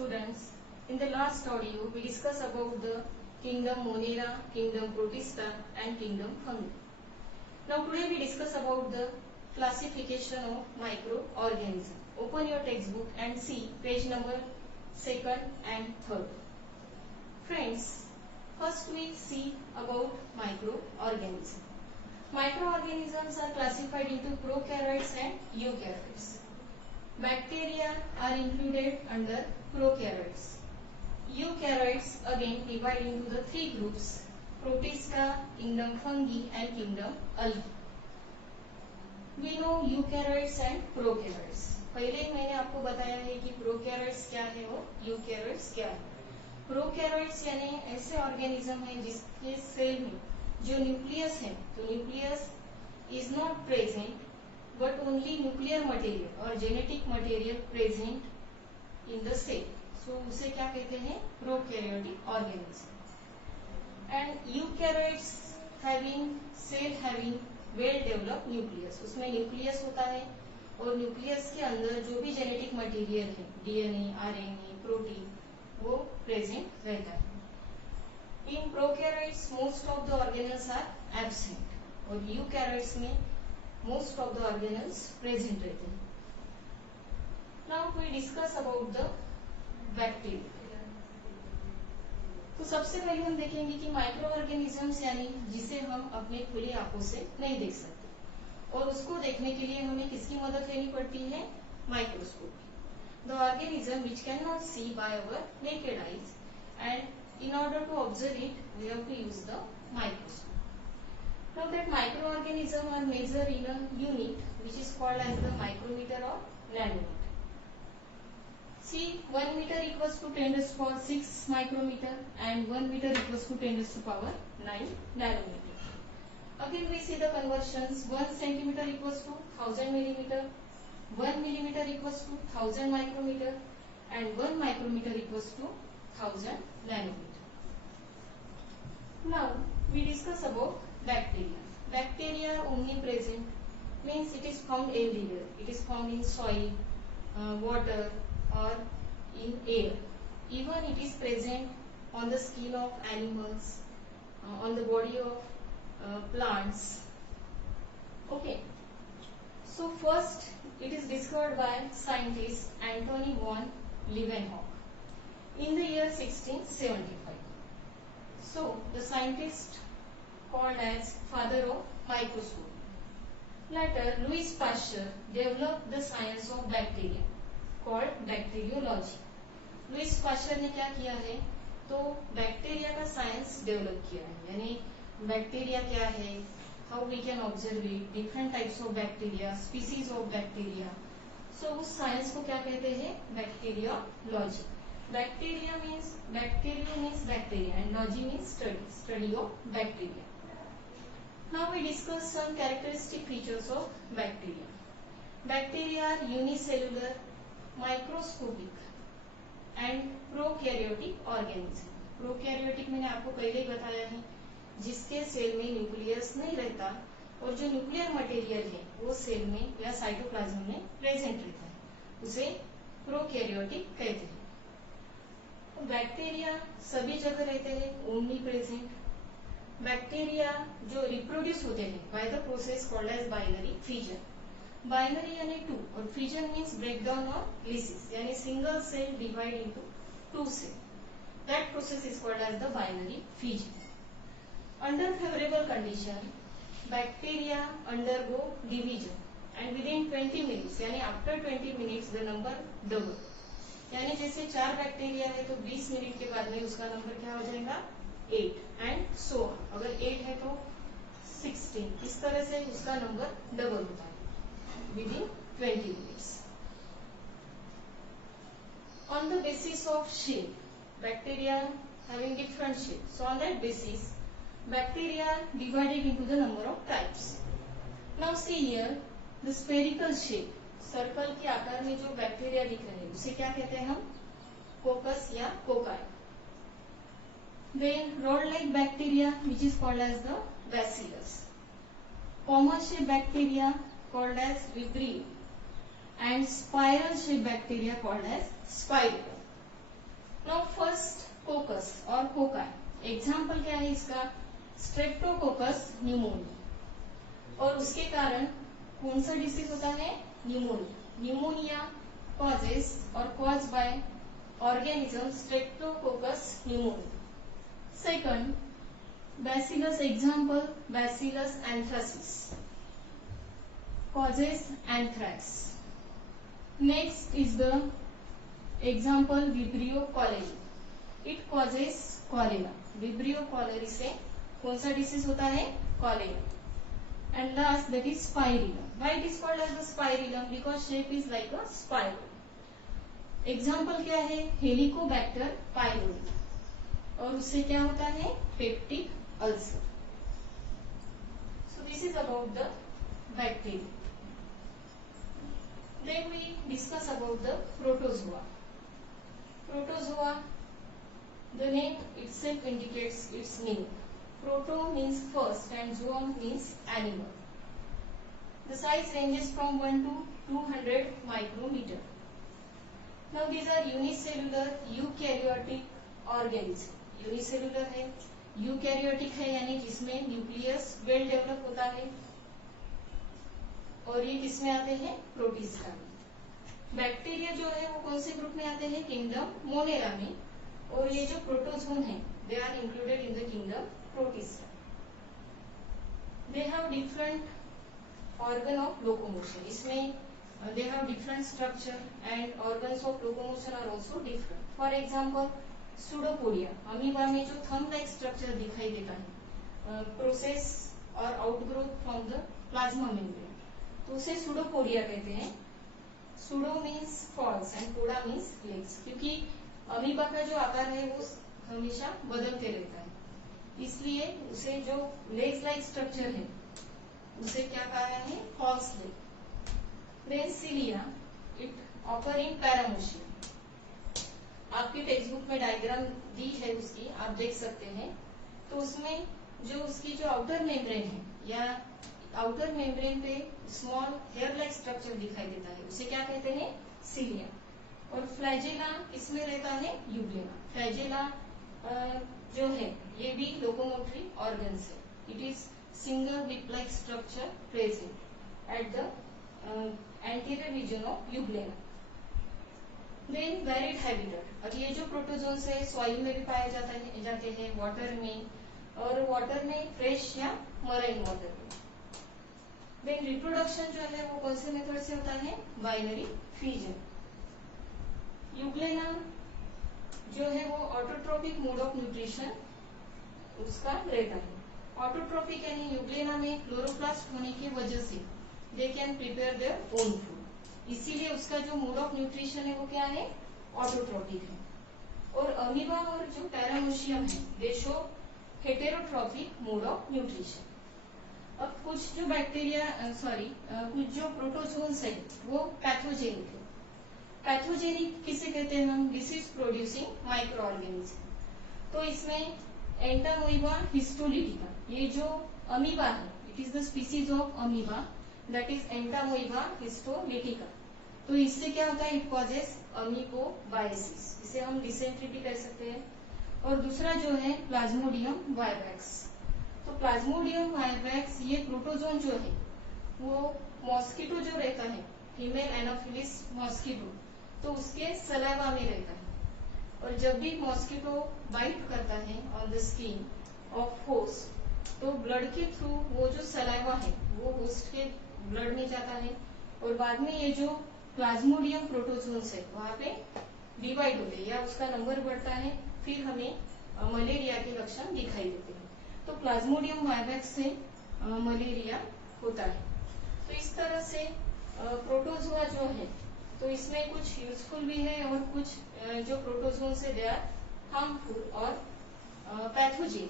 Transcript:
students, in the last audio we discussed about the kingdom Monera, kingdom Protista and kingdom Fungi. Now today we discuss about the classification of microorganism. Open your textbook and see page number 2nd and 3rd. Friends, first we see about microorganism. Microorganisms are classified into prokaryotes and eukaryotes. Bacteria are included under prokaryotes. Eukaryotes again divide into the three groups: Protista, kingdom Fungi and kingdom Algae. We know eukaryotes and prokaryotes. पहले ही मैंने आपको बताया है कि prokaryotes क्या है और eukaryotes क्या है. प्रोकैरियोट्स यानी ऐसे ऑर्गेनिज्म है जिसके सेल में जो न्यूक्लियस है, तो nucleus is not present but only nuclear material or genetic material present in the cell. So उसे क्या कहते हैं? Prokaryotic organism. And eukaryotes having cell having well developed nucleus. उसमें nucleus होता है और nucleus के अंदर जो भी genetic material है, DNA, RNA, protein, वो present रहता है. In prokaryotes most of the organelles are absent और eukaryotes में most of the organelles present रहते हैं. Now we discuss about the bacteria. तो सबसे पहले हम देखेंगे कि माइक्रो ऑर्गेनिजम्स यानी जिसे हम अपने खुले आंखों से नहीं देख सकते और उसको देखने के लिए हमें किसकी मदद लेनी पड़ती है? Microscope. The organism which cannot see by our naked eyes, and in order to observe it we have to use the microscope. Now that microorganisms are measured in a unit which is called as the micrometer or nanometer. See, 1 meter equals to 10 raised to power 6 micrometer and 1 meter equals to 10 raised to power 9 nanometer. Again we see the conversions. 1 centimeter equals to 1000 millimeter, 1 millimeter equals to 1000 micrometer and 1 micrometer equals to 1000 nanometer. Now we discuss about bacteria. Bacteria are omnipresent, means it is found everywhere. It is found in soil, water or in air. Even it is present on the skin of animals, on the body of plants. Okay. So first it is discovered by scientist Antony von Leeuwenhoek in the year 1675. So the scientist called as father of microscope. Later, Louis Pasteur developed the science of bacteria called bacteriology. Louis Pasteur ने क्या किया है? तो bacteria का science develop किया है. यानी bacteria क्या है, how we can observe it, different types of bacteria, species of bacteria. So उस साइंस को क्या कहते हैं? Bacteriology. Bacteria means bacteria and logy means study of bacteria. Now we discuss some characteristic features of bacteria. Bacteria are unicellular, microscopic and prokaryotic organism. Prokaryotic मैंने आपको पहले ही बताया है, जिसके सेल में न्यूक्लियस नहीं रहता और जो न्यूक्लियर मटेरियल है वो सेल में या साइटोप्लाज्म में प्रेजेंट रहता है, उसे प्रोकैरियोटिक कहते हैं. बैक्टीरिया सभी जगह रहते हैं, ओमनी प्रेजेंट. बैक्टीरिया जो रिप्रोड्यूस होते हैं by the process called as binary fission. Binary यानी टू और फिजन मीन्स ब्रेकडाउन और लिसिस यानी single cell divide into two cell. That process is called as the binary fission. Under favourable condition bacteria undergo division and within 20 minutes यानी after 20 minutes the number double. यानी जैसे 4 bacteria है तो 20 minute के बाद में उसका number क्या हो जाएगा? 8 एंड सो ऑन. अगर 8 है तो 16. इस तरह से उसका नंबर डबल होता है with in 20 minutes. On the basis of shape, bacteria having different shape. So on that basis bacteria divided into the number of types. Now see here the spherical shape. Circle के आकार में जो bacteria दिख रहे हैं उसे क्या कहते हैं हम? कोकस या cocci. Then rod-like bacteria which is called as the bacillus. Comma-shaped bacteria called as vibrio and spiral-shaped bacteria called as spirochete. Now first कोकस और कोका, एग्जाम्पल क्या है इसका, स्ट्रेप्टोकोकस न्यूमोनिया, और उसके कारण कौन सा डिसीज होता है, न्यूमोनिया। न्यूमोनिया कॉजेस और cause by organism streptococcus pneumonia. Second, bacillus, example bacillus anthracis, causes anthrax. Next is the example Vibrio cholerae. It causes cholera. Vibrio cholerae से कौन सा डिसीज होता है, cholera. And last that is spirillum. Why it is called as the spirillum? Because shape is like a spiral. Example क्या है, Helicobacter pylori, और उससे क्या होता है, peptic ulcer. So this is about the bacteria. Then we discuss about the protozoa. Protozoa, the name itself indicates its name. Proto means first and zoon means animal. The size ranges from 1 to 200 micrometer. Now these are unicellular eukaryotic organism. Unicellular है, eukaryotic है यानी जिसमें nucleus well develop होता है, और ये किसमें आते हैं, प्रोटिस्टा में। बैक्टीरिया जो है वो कौन से ग्रुप में आते हैं, किंगडम मोनेरा में, और ये जो प्रोटोजोन है they are included in the kingdom protista. They have different organ of locomotion, इसमें they have different structure and organs of locomotion are also different. For example pseudopodia, amoeba में जो thumb like structure दिखाई देता है, process और outgrowth from the plasma membrane, तो उसे pseudopodia कहते हैं. Pseudo means false and poda means legs, क्योंकि अमीबा का जो आकार है वो हमेशा बदलते रहता है, इसलिए उसे जो लेग्स लाइक स्ट्रक्चर है उसे क्या कहा है, false leg. Then cilia, it occur in paramecia. आपकी टेक्स्ट बुक में डायग्राम दी है उसकी, आप देख सकते हैं. तो उसमें जो उसकी जो आउटर मेम्ब्रेन है या आउटर मेम्ब्रेन पे स्मॉल हेयर लाइक स्ट्रक्चर दिखाई देता है, उसे क्या कहते हैं, सिलिया. और फ्लैजेला इसमें रहता है, यूग्लेना. फ्लैजेला जो है ये भी लोकोमोटरी ऑर्गन्स है. It is single lip like structure present at the anterior region of euglena. Then varied habitat, अब ये जो प्रोटोजोन्स है सॉइल में भी पाए जाते हैं, वाटर में, और वाटर में फ्रेश या मराइन वाटर में. देन रिप्रोडक्शन जो है वो कौन से मेथड से होता है, बाइनरी फ्यूजन. यूग्लेना जो है वो ऑटोट्रोपिक मोड ऑफ न्यूट्रिशन उसका रहता है. ऑटोट्रोपिक यानी यूग्लेना में क्लोरोप्लास्ट होने की वजह से they can prepare their own food, इसीलिए उसका जो मोड ऑफ न्यूट्रिशन है वो क्या है, ऑटोट्रोपिक है. और अमीबा और जो पैरामोशियम है they show heterotrophic mode of nutrition. अब कुछ जो बैक्टीरिया कुछ जो प्रोटोजोन्स है वो पैथोजेनिक है. पैथोजेनिक किसे कहते हैं हम, डिसीज प्रोड्यूसिंग माइक्रो ऑर्गेनिज्म. तो इसमें एंटामोइबा हिस्टोलिटिका, ये जो अमीबा है, it is the species of amoeba that is entamoeba histolytica. तो इससे क्या होता है, इट कॉजेस अमीबोबाइसिस, इसे हम डिसेंट्री भी कह सकते हैं. और दूसरा जो है प्लाज्मोडियम वाइवैक्स. तो प्लाज्मोडियम वाइवैक्स ये प्रोटोजोन जो है वो मॉस्किटो जो रहता है, फीमेल एनोफिलिस मॉस्किटो, तो उसके सलाइवा में रहता है. और जब भी मॉस्किटो बाइट करता है on the skin of host, तो ब्लड के थ्रू वो जो सलाइवा है वो होस्ट के ब्लड में जाता है, और बाद में ये जो प्लाज्मोडियम प्रोटोजोन्स है वहां पे डिवाइड होते हैं या उसका नंबर बढ़ता है, फिर हमें मलेरिया के लक्षण दिखाई देते हैं. तो प्लाज्मोडियम वाइवैक्स से मलेरिया होता है. तो इस तरह से प्रोटोजोआ जो है तो इसमें कुछ यूजफुल भी है और कुछ जो प्रोटोजोन से दे आर हार्मफुल और पैथोजेन.